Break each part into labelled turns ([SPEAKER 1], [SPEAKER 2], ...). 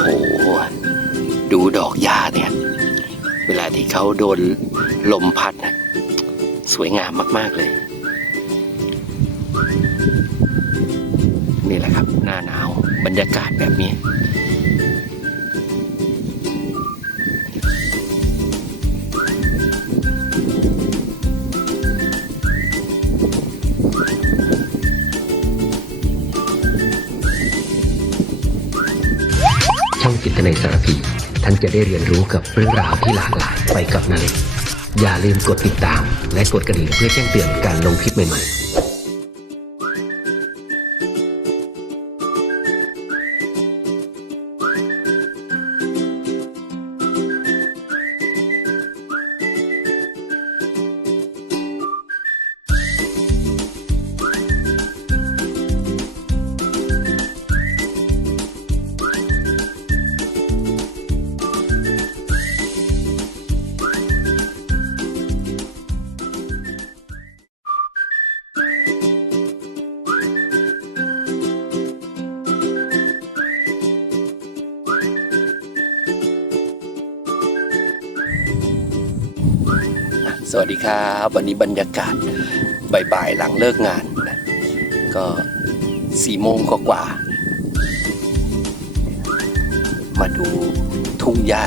[SPEAKER 1] โหดูดอกหญ้าเนี่ย เวลาที่เขาโดนลมพัดนะสวยงามมาก ๆ เลย นี่แหละครับ หน้าหนาวบรรยากาศแบบนี้
[SPEAKER 2] จิตในยสารพี ท่านจะได้เรียนรู้กับเรื่องราวที่หลากหลายไปกับนาเล็กอย่าลืมกดติดตาม และกดกระดิ่งเพื่อแจ้งเตือนการลงคลิปใหม่ๆ
[SPEAKER 1] สวัสดีครับ วันนี้บรรยากาศบ่ายๆหลังเลิกงานนะก็สี่โมงกว่าๆมาดูทุ่งหญ้า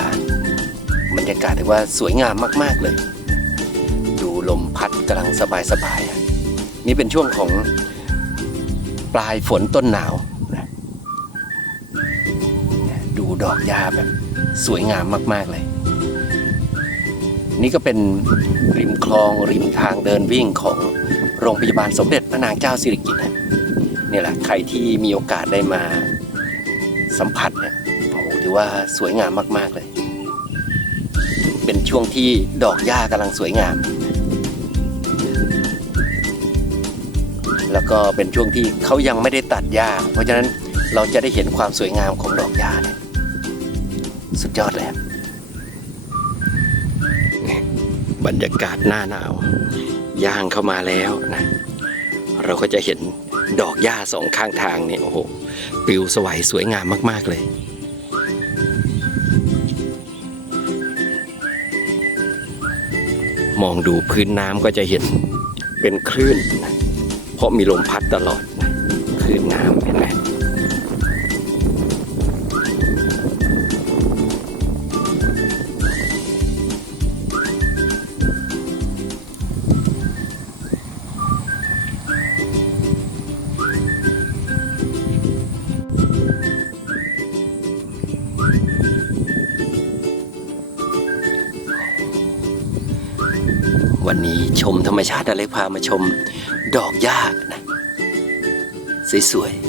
[SPEAKER 1] บรรยากาศถือว่าสวยงามมากๆเลย ดูลมพัดกำลังสบายๆนี่เป็นช่วงของปลายฝนต้นหนาวนะดูดอกหญ้าแบบสวยงามมากๆเลย นี่ก็เป็นริมคลองริมทางเดินวิ่งของโรงพยาบาลสมเด็จพระนางเจ้าสิริกิติ์นี่แหละใครที่มีโอกาสได้มาสัมผัสเนี่ยโอ้โหถือว่าสวยงามมาก ๆ เลย เป็นช่วงที่ดอกหญ้ากำลังสวยงาม แล้วก็เป็นช่วงที่เขายังไม่ได้ตัดหญ้า เพราะฉะนั้นเราจะได้เห็นความสวยงามของดอกหญ้าเนี่ยสุดยอดเลย บรรยากาศหน้าหนาว ย่างเข้ามาแล้วนะ เราก็จะเห็นดอกหญ้าสองข้างทางเนี่ยโอ้โหปลิวสวยสวยงามมาก ๆ เลย มองดูพื้นน้ำก็จะเห็นเป็นคลื่นนะเพราะมีลมพัดตลอดนะคลื่นน้ำเห็นไหม วันนี้ชมธรรมชาติอะไรพามาชมดอกหญ้านะสวยๆ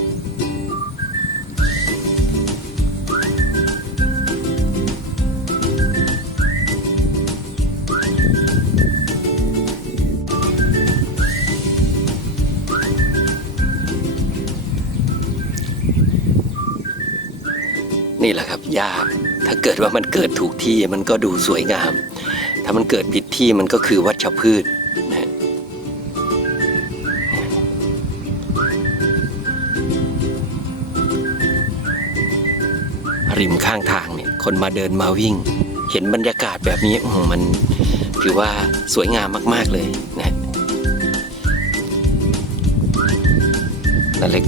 [SPEAKER 1] นี่แหละครับหญ้าถ้าเกิดว่ามันเกิดถูกที่มันก็ดูสวยงาม ถ้ามันเกิดผิดที่มันก็คือวัชพืชนะริมข้างทางเนี่ยคนมาเดินมาวิ่ง เห็นบรรยากาศแบบนี้มันถือว่าสวยงามมาก ๆ เลยนะนั่นเล็ก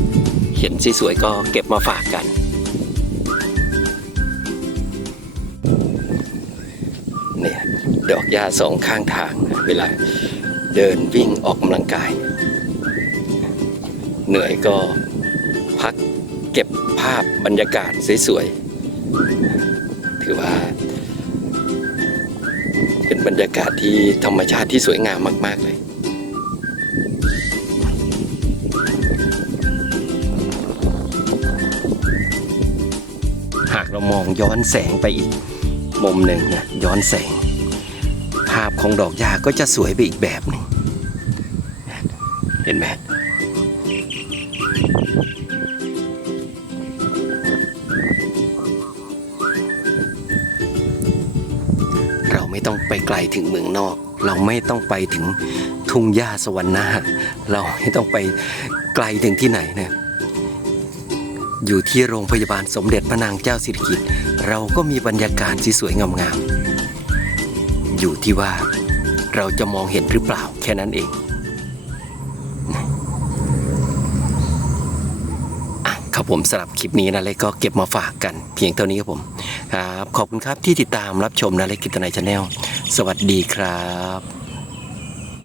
[SPEAKER 1] เห็นสวยๆก็เก็บมาฝากกัน ดอกหญ้าสองข้างทาง เวลาเดินวิ่งออกกำลังกาย เหนื่อยก็พักเก็บภาพบรรยากาศสวยๆ ถือว่า เป็นบรรยากาศที่ธรรมชาติที่สวยงามมาก ๆ เลยหากเรามองย้อนแสงไปอีกมุมหนึ่งนะย้อนแสงาพของดอกหญ้าก็จะสวยไปอีกแบบหนึ่งเห็นไหมเราไม่ต้องไปไกลถึงเมืองนอก เราไม่ต้องไปถึงทุ่งหญ้าสวรรค์นาเราไม่ต้องไปไกลถึงที่ไหนนะอยู่ที่โรงพยาบาลสมเด็จพระนางเจ้าสิริกิติ์เราก็มีบรรยากาศที่สวยงามๆ อยู่ที่ว่าเราจะมองเห็นหรือเปล่าแค่นั้นเองนะครับผมสำหรับคลิปนี้นะเล็กก็เก็บมาฝากกัน เพียงเท่านี้ครับผมครับขอบคุณครับที่ติดตามรับชมนะเล็กกิตนายชาแนลสวัสดีครับ